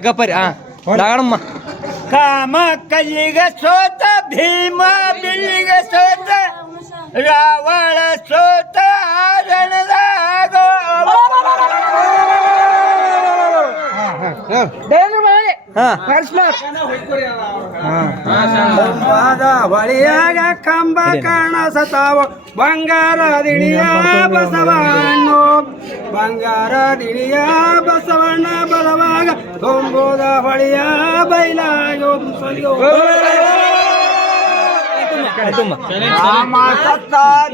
ಗಪ್ಪರಿ ದಾಗಣಮ್ಮ ಕಾಮ ಕಲ್ಲಿಗ ಸೋತ ಭೀಮ ಬಿಲ್ಲಿಗ ಸೋತ ರಾವಣ ಸೋತ ಆರಣದಾಗ ಹೊಳಿಯಾಗ ಕಂಬ ಕಾಣಸತಾವ ಬಂಗಾರ ದಿಣಿಯ ಬಸವಣ್ಣು ಬಂಗಾರ ದಿಣಿಯ ಬಸವಣ್ಣ ಬಲವಾಗ ತುಂಬೋದ ಹೊಳಿಯ ಬೈಲಾಗೋ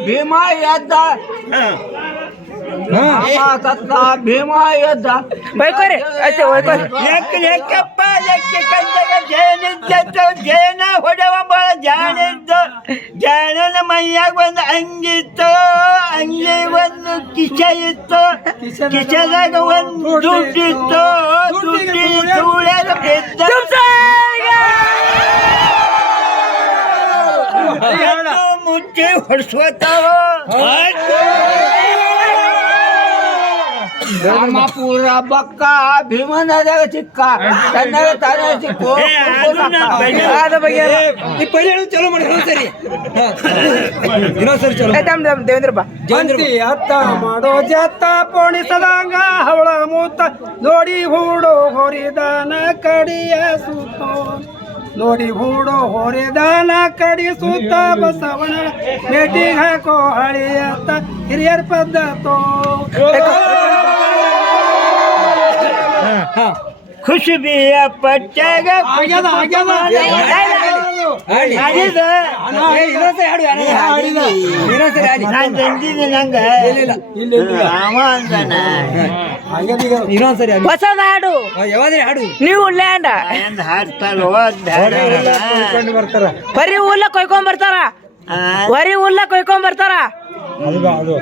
ಭೀಮ ಎದ್ದ ಭೀಮ ಎದ್ದ ಬೈಕೋರಿ ಆಯ್ತು ಬೈಕೋರಿ ಲೆಕ್ಕಪ್ಪ ಲೆಕ್ಕ ಕಂಡಗ ಜೇನಿದ್ದ ಜೇನ ಹೊಡೆವ ಬಾಳ ಜಾಣಿದ್ದ ಜಾಣನ ಮೈಯಾಗ ಒಂದು ಅಂಗಿತ್ತು ಅಂಗಿ ಒಂದು ಕಿಶ ಇತ್ತು ಕಿಶದಾಗ ಒಂದು ದುಡ್ಡಿತ್ತು ದುಡ್ಡಿ ಧೂಳ್ಯಾಗ ಬಿದ್ದ ಮುಚ್ಚಿ ಹೊಡ್ಸ್ಕೊತಾವ ರಾಮಪುರ ಬಕ್ಕ ಭೀಮನದಾಗ ಚಿಕ್ಕ ತನ್ನಗ ತಾನೇ ಚಿಕ್ಕು ಚಲೋ ಮಾಡಿ ಸರಿ ಇನ್ನೊಂದ್ಸರಿ ಚಲೋ ದೇವೇಂದ್ರ ಬಾ ಅತ್ತ ಮಾಡೋ ಜತ್ತ ಪೋಣಿಸದಂಗ ಹವಳ ಮೂತ ನೋಡಿ ಹೂಡೋ ಹೊರಿದಾನ ಕಡಿಯ ಸೂತ ನೋಡಿ ಹೂಡೋ ಹೊರಿದಾನ ಕಡಿ ಸೂತ ಬಸವಣ ಭೇಟಿಗೆ ಹಾಕೋ ಹಳಿಯತ್ತ ಹಿರಿಯರ ಪದ್ಧತೋ ಖುಷಿಬಿಯ ಪಟ್ಟಾಗ ಹೊಸದ ಹಾಡು ನೀವು ಲ್ಯಾಂಡ ಬರೀ ಹುಲ್ಲ ಕೊಯ್ಕೊಂಡ್ ಬರ್ತಾರ ಬರೀ ಹುಲ್ಲ ಕೊಯ್ಕೊಂಡ್ ಬರ್ತಾರ ಅದು